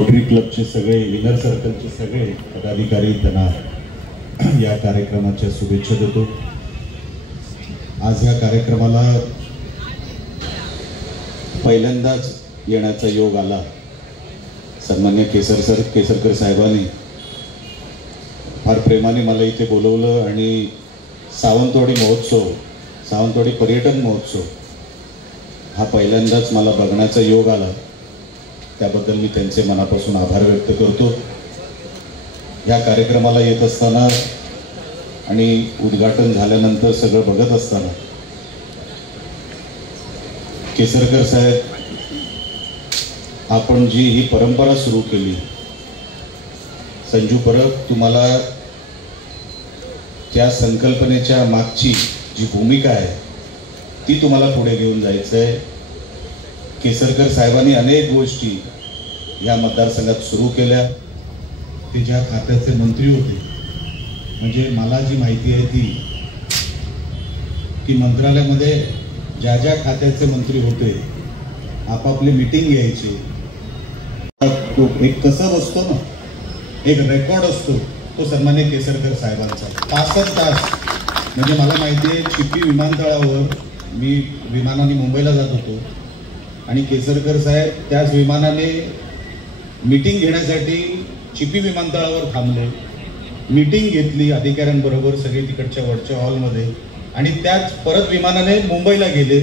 Rotary क्लबचे सगळे winner सर्कलचे सगळे पदाधिकारी त्यांना या कार्यक्रमाच्या शुभेच्छा देतो। आज या कार्यक्रमाला पहिल्यांदाच येण्याचा योग आला। सन्मान्य केसरकर साहेबांनी फार प्रेमाने मला इथे बोलवलं आणि सावंतवाडी पर्यटन महोत्सव हा पहिल्यांदाच मला बघण्याचा योग आला। त्याबद्दल मी त्यांचे मनापासून आभार व्यक्त करतो। या कार्यक्रमाला येत असताना आणि उद्घाटन झाल्यानंतर सगळं बघत असताना केसरकर साहेब, आपण जी ही परंपरा सुरू केली, संजू परब, तुम्हाला त्या संकल्पनेच्या मागची जी भूमिका आहे ती तुम्हाला पुढे घेऊन जायचं आहे। केसरकर साहेबांनी अनेक गोष्टी या मतदारसंघात सुरू केल्या। ते ज्या खात्याचे मंत्री होते, म्हणजे मला जी माहिती आहे ती की मंत्रालयामध्ये ज्या ज्या खात्याचे मंत्री होते आपापली मीटिंग घ्यायची, तो एक कसं बसतो ना, एक रेकॉर्ड असतो, तो सन्मान्य केसरकर साहेबांचा 5 तास। म्हणजे मला माहिती आहे, चिपी विमानतळावर मी विमानाने मुंबईला जात होतो आणि केसरकर साहेब त्याच विमानाने मीटिंग घेण्यासाठी चिपी विमानतळावर थांबले, मीटिंग घेतली अधिकाऱ्यांबरोबर सगळे तिकडच्या वरच्या हॉलमध्ये, आणि त्याच परत विमानाने मुंबईला गेले।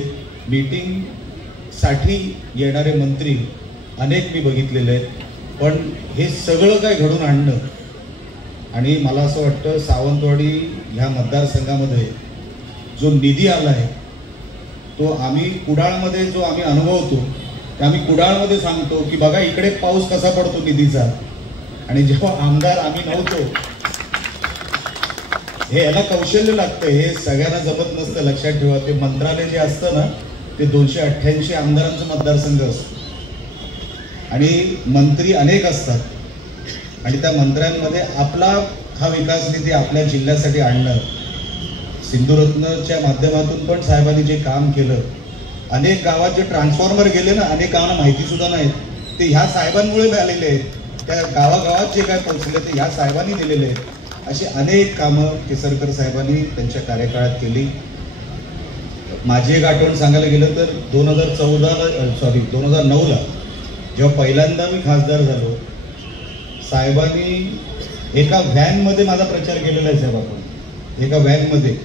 मीटिंगसाठी येणारे मंत्री अनेक मी बघितलेले आहेत, पण हे सगळं काय घडून आणणं, आणि मला असं वाटतं सावंतवाडी ह्या मतदारसंघामध्ये जो निधी आला आहे तो आम्ही कुडाळमध्ये जो आम्ही अनुभवतो, ते आम्ही कुडाळमध्ये सांगतो की बघा इकडे पाऊस कसा पडतो निधीचा, आणि जेव्हा आमदार आम्ही नव्हतो, हे याला कौशल्य लागतं, हे सगळ्यांना जमत नसतं। लक्षात ठेवा, ते मंत्रालय जे असतं ना, ते 288 आमदारांचं मतदारसंघ असतो आणि मंत्री अनेक असतात, आणि त्या मंत्र्यांमध्ये आपला हा विकास निधी आपल्या जिल्ह्यासाठी आणणं, सिंधुरत्नच्या माध्यमातून पण साहेबांनी जे काम केलं, अनेक गावात जे ट्रान्सफॉर्मर गेले ना, अनेक गावांना माहिती सुद्धा नाहीत, ते ह्या साहेबांमुळे मिळालेले आहेत। त्या गावागावात जे काय पोहोचले ते ह्या साहेबांनी दिलेले आहेत। अशी अनेक कामं केसरकर साहेबांनी त्यांच्या कार्यकाळात केली। माझी एक आठवण सांगायला गेलं तर 2009ला जेव्हा पहिल्यांदा मी खासदार झालो, साहेबांनी एका व्हॅनमध्ये माझा प्रचार केलेला आहे। साहेब, आपण एका व्हॅनमध्ये,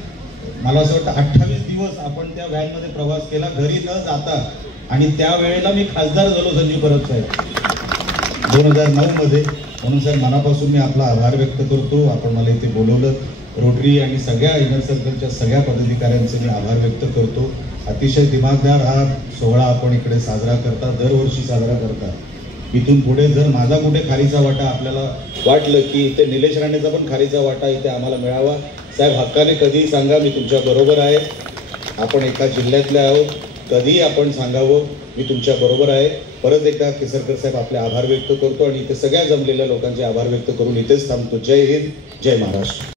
मला असं वाटतं 28 दिवस आपण त्या व्हॅनमध्ये प्रवास केला घरी न जाता, आणि त्यावेळेला मी खासदार झालो संजू परब साहेब 2009 मध्ये। म्हणून साहेब, मनापासून मी आपला आभार व्यक्त करतो। आपण मला इथे बोलवलं, रोटरी आणि सगळ्या इनर सर्कलच्या सगळ्या पदाधिकाऱ्यांचे मी आभार व्यक्त करतो। अतिशय दिमागदार हा सोहळा आपण इकडे साजरा करता, दरवर्षी साजरा करता। इथून पुढे जर माझा कुठे खारीचा वाटा आपल्याला वाटलं की इथे निलेश राणेचा पण खारीचा वाटा इथे आम्हाला मिळावा, साहेब हक्काने कधीही सांगा, मी तुमच्या बरोबर आहे। आपण एका जिल्ह्यातले आहोत, कधीही आपण सांगावं, मी तुमच्या बरोबर आहे। परत एकदा केसरकर साहेब आपले आभार व्यक्त करतो आणि इथे सगळ्या जमलेल्या लोकांचे आभार व्यक्त करून इथेच थांबतो। जय हिंद, जय महाराष्ट्र।